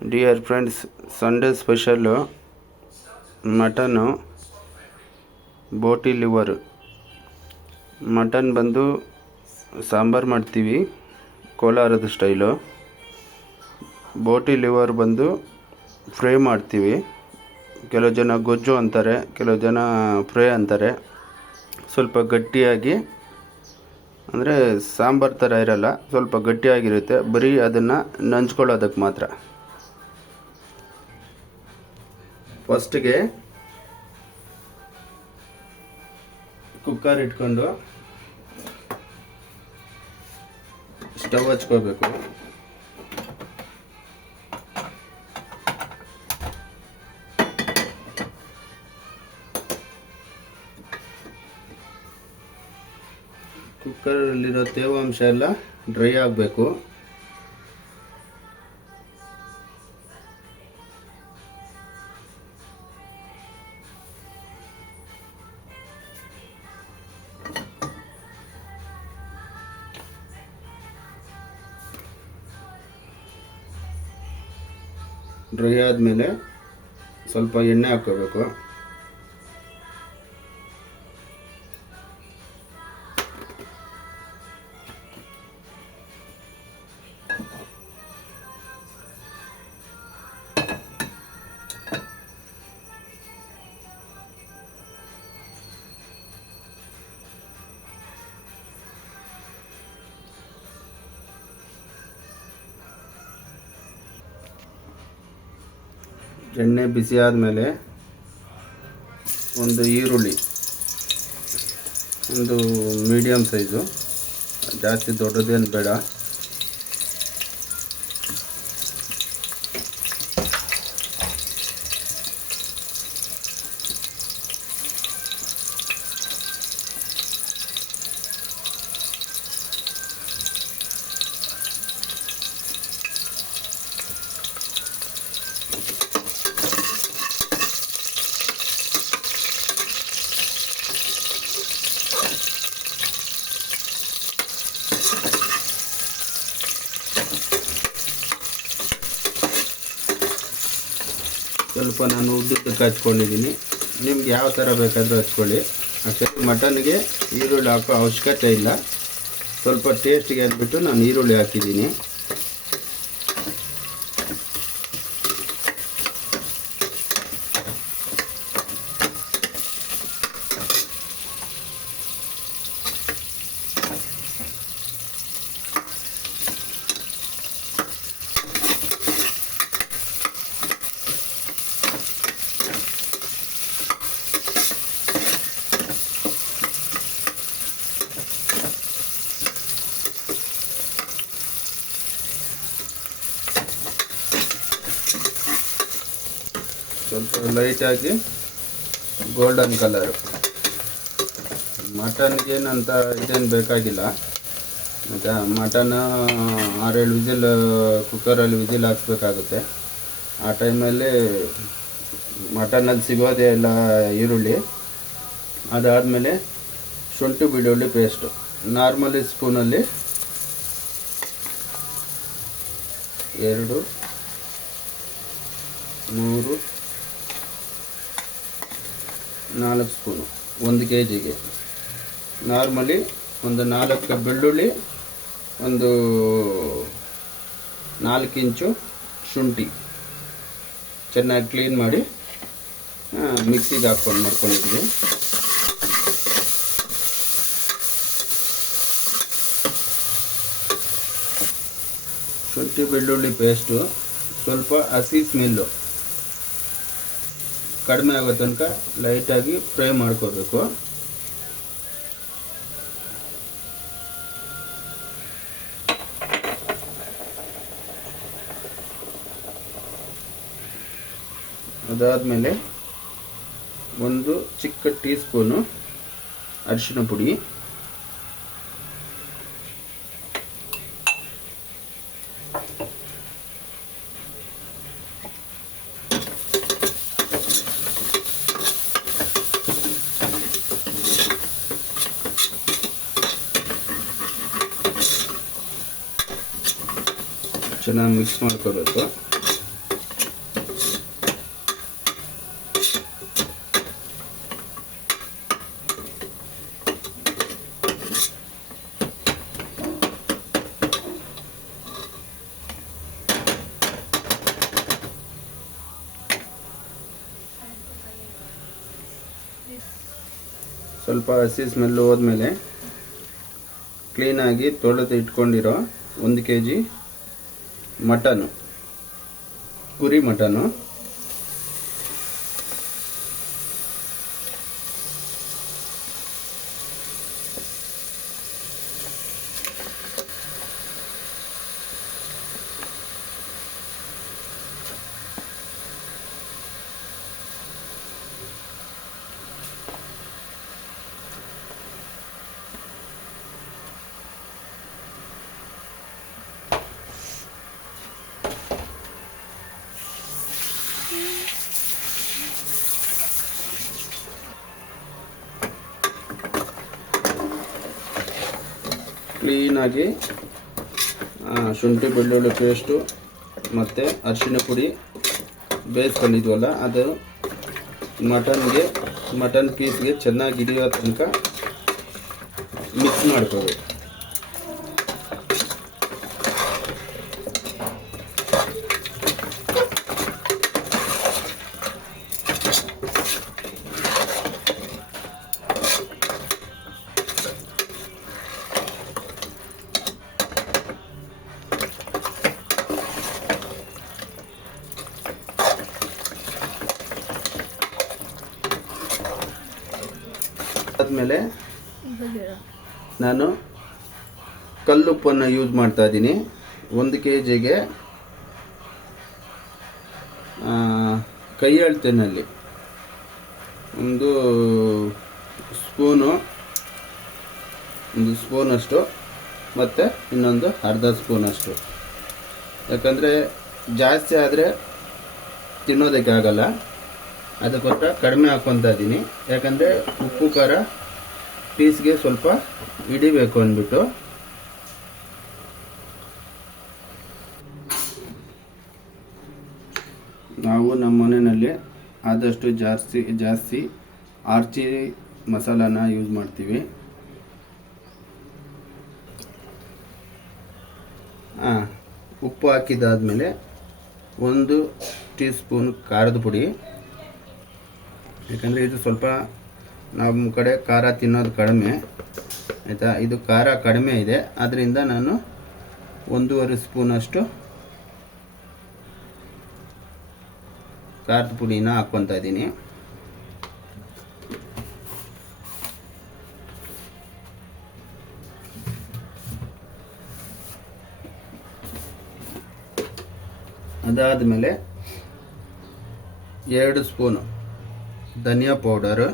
Dear friends, Sunday special mutton, ಬೋಟಿ liver. Mutton ಬಂದು ಸಾಂಬಾರು ಮಾಡ್ತೀವಿ, ಕೋಲಾರದ ಸ್ಟೈಲು. ಬೋಟಿ ಲಿವರ್ ಬಂದು ಫ್ರೈ ಮಾಡ್ತೀವಿ. ಕೆಲವು ಜನ ಗೊಜ್ಜು ಅಂತಾರೆ, ಕೆಲವು ಜನ ಫ್ರೈ ಅಂತಾರೆ. ಸ್ವಲ್ಪ ಗಟ್ಟಿಯಾಗಿ, ಅಂದರೆ ಸಾಂಬಾರು ಥರ ಇರಲ್ಲ, ಸ್ವಲ್ಪ ಗಟ್ಟಿಯಾಗಿರುತ್ತೆ. ಬರೀ ಅದನ್ನು ನಂಚ್ಕೊಳ್ಳೋದಕ್ಕೆ ಮಾತ್ರ. ಫಸ್ಟಿಗೆ ಕುಕ್ಕರ್ ಇಟ್ಕೊಂಡು ಸ್ಟವ್ ಹಚ್ಕೋಬೇಕು. ಕುಕ್ಕರಲ್ಲಿರೋ ತೇವಾಂಶ ಎಲ್ಲ ಡ್ರೈ ಆಗಬೇಕು. ಡ್ರೈ ಆದಮೇಲೆ ಸ್ವಲ್ಪ ಎಣ್ಣೆ ಹಾಕ್ಕೋಬೇಕು. ಎಣ್ಣೆ ಬಿಸಿ ಆದಮೇಲೆ ಒಂದು ಈರುಳ್ಳಿ, ಒಂದು ಮೀಡಿಯಮ್ ಸೈಜು, ಜಾಸ್ತಿ ದೊಡ್ಡದೇನು ಬೇಡ. ಸ್ವಲ್ಪ ನಾನು ಉದ್ದಕ್ಕೆ ಹಚ್ಕೊಂಡಿದ್ದೀನಿ. ನಿಮ್ಗೆ ಯಾವ ಥರ ಬೇಕಾದರೂ ಹಚ್ಕೊಳ್ಳಿ. ಆ್ಯಕ್ಚುಲಿ ಮಟನ್ಗೆ ಈರುಳ್ಳಿ ಹಾಕೋ ಅವಶ್ಯಕತೆ ಇಲ್ಲ. ಸ್ವಲ್ಪ ಟೇಸ್ಟಿಗೆ ಅಂದ್ಬಿಟ್ಟು ನಾನು ಈರುಳ್ಳಿ ಹಾಕಿದ್ದೀನಿ. ಸ್ವಲ್ಪ ಲೈಟಾಗಿ ಗೋಲ್ಡನ್ ಕಲರು. ಮಟನ್ಗೇನಂತ ಇದೇನು ಬೇಕಾಗಿಲ್ಲ. ಮತ್ತು ಮಟನ್ 6-7 ವಿಸಿಲ್ ಕುಕ್ಕರಲ್ಲಿ ವಿಸಿಲ್ ಹಾಕ್ಸ್ಬೇಕಾಗುತ್ತೆ. ಆ ಟೈಮಲ್ಲಿ ಮಟನಲ್ಲಿ ಸಿಗೋದೇ ಇಲ್ಲ ಈರುಳ್ಳಿ. ಅದಾದಮೇಲೆ ಶುಂಠಿ ಬೆಳ್ಳುಳ್ಳಿ ಪೇಸ್ಟು ನಾರ್ಮಲಿ ಸ್ಪೂನಲ್ಲಿ 2, 3, 4 ಸ್ಪೂನು 1 kgಗೆ. ನಾರ್ಮಲಿ ಒಂದು 4 ಬೆಳ್ಳುಳ್ಳಿ, ಒಂದು 4 ಇಂಚು ಶುಂಠಿ ಚೆನ್ನಾಗಿ ಕ್ಲೀನ್ ಮಾಡಿ ಮಿಕ್ಸಿಗೆ ಹಾಕ್ಕೊಂಡು ಮಾಡ್ಕೊಂಡಿದ್ವಿ. ಶುಂಠಿ ಬೆಳ್ಳುಳ್ಳಿ ಪೇಸ್ಟು ಸ್ವಲ್ಪ ಹಸಿ ಸ್ಮೆಲ್ಲು ಕಡಿಮೆ ಆಗೋ ತನಕ ಲೈಟಾಗಿ ಫ್ರೈ ಮಾಡ್ಕೋಬೇಕು. ಅದಾದಮೇಲೆ ಒಂದು ಚಿಕ್ಕ ಟೀ ಸ್ಪೂನು ಅರಿಶಿನ ಪುಡಿ, ಚೆನ್ನಾಗಿ ಮಿಕ್ಸ್ ಮಾಡ್ಕೋಬೇಕು. ಸ್ವಲ್ಪ ಹಸಿ ಸ್ಮೆಲ್ಲು ಹೋದ್ಮೇಲೆ ಕ್ಲೀನಾಗಿ ತೊಳೆದು ಇಟ್ಕೊಂಡಿರೋ 1 kg ಮಟನು, ಕುರಿ ಮಟನು, ಕ್ಲೀನಾಗಿ ಶುಂಠಿ ಬೆಳ್ಳುಳ್ಳಿ ಪೇಸ್ಟು ಮತ್ತು ಅರಿಶಿನ ಪುಡಿ ಬೇಯಿಸ್ಕೊಂಡಿದ್ವಲ್ಲ ಅದು ಮಟನ್ ಪೀಸ್ಗೆ ಚೆನ್ನಾಗಿ ಹಿಡಿಯೋ ತನಕ ಮಿಕ್ಸ್ ಮಾಡ್ಕೋಬೇಕು. ಆದಮೇಲೆ ನಾನು ಕಲ್ಲುಪ್ಪನ್ನು ಯೂಸ್ ಮಾಡ್ತಾ ಇದ್ದೀನಿ. 1 kgಗೆ ಕೈ ಅಳತೆನಲ್ಲಿ 1 ಸ್ಪೂನಷ್ಟು ಮತ್ತು ಇನ್ನೊಂದು ಅರ್ಧ ಸ್ಪೂನಷ್ಟು. ಯಾಕಂದರೆ ಜಾಸ್ತಿ ಆದರೆ ತಿನ್ನೋದಕ್ಕೆ ಆಗಲ್ಲ, ಅದಕ್ಕೋಸ್ಕರ ಕಡಿಮೆ ಹಾಕ್ಕೊತಾ ಇದ್ದೀನಿ. ಯಾಕಂದರೆ ಉಪ್ಪು ಖಾರ ಪೀಸ್ಗೆ ಸ್ವಲ್ಪ ಹಿಡಿಬೇಕು ಅಂದ್ಬಿಟ್ಟು. ನಾವು ನಮ್ಮ ಮನೆಯಲ್ಲಿ ಆದಷ್ಟು ಜಾಸ್ತಿ ಆರ್ಚಿ ಮಸಾಲಾನ ಯೂಸ್ ಮಾಡ್ತೀವಿ. ಉಪ್ಪು ಹಾಕಿದಾದ್ಮೇಲೆ 1 ಟೀ ಸ್ಪೂನ್ ಖಾರದ ಪುಡಿ. ಯಾಕಂದರೆ ಇದು ಸ್ವಲ್ಪ ನಮ್ಮ ಕಡೆ ಖಾರ ತಿನ್ನೋದು ಕಡಿಮೆ, ಆಯಿತಾ. ಇದು ಖಾರ ಕಡಿಮೆ ಇದೆ, ಆದ್ದರಿಂದ ನಾನು 1.5 ಸ್ಪೂನಷ್ಟು ಖಾರದ ಪುಡಿನ ಹಾಕ್ಕೊತಾ ಇದ್ದೀನಿ. ಅದಾದಮೇಲೆ 2 ಸ್ಪೂನು ಧನಿಯಾ ಪೌಡರು,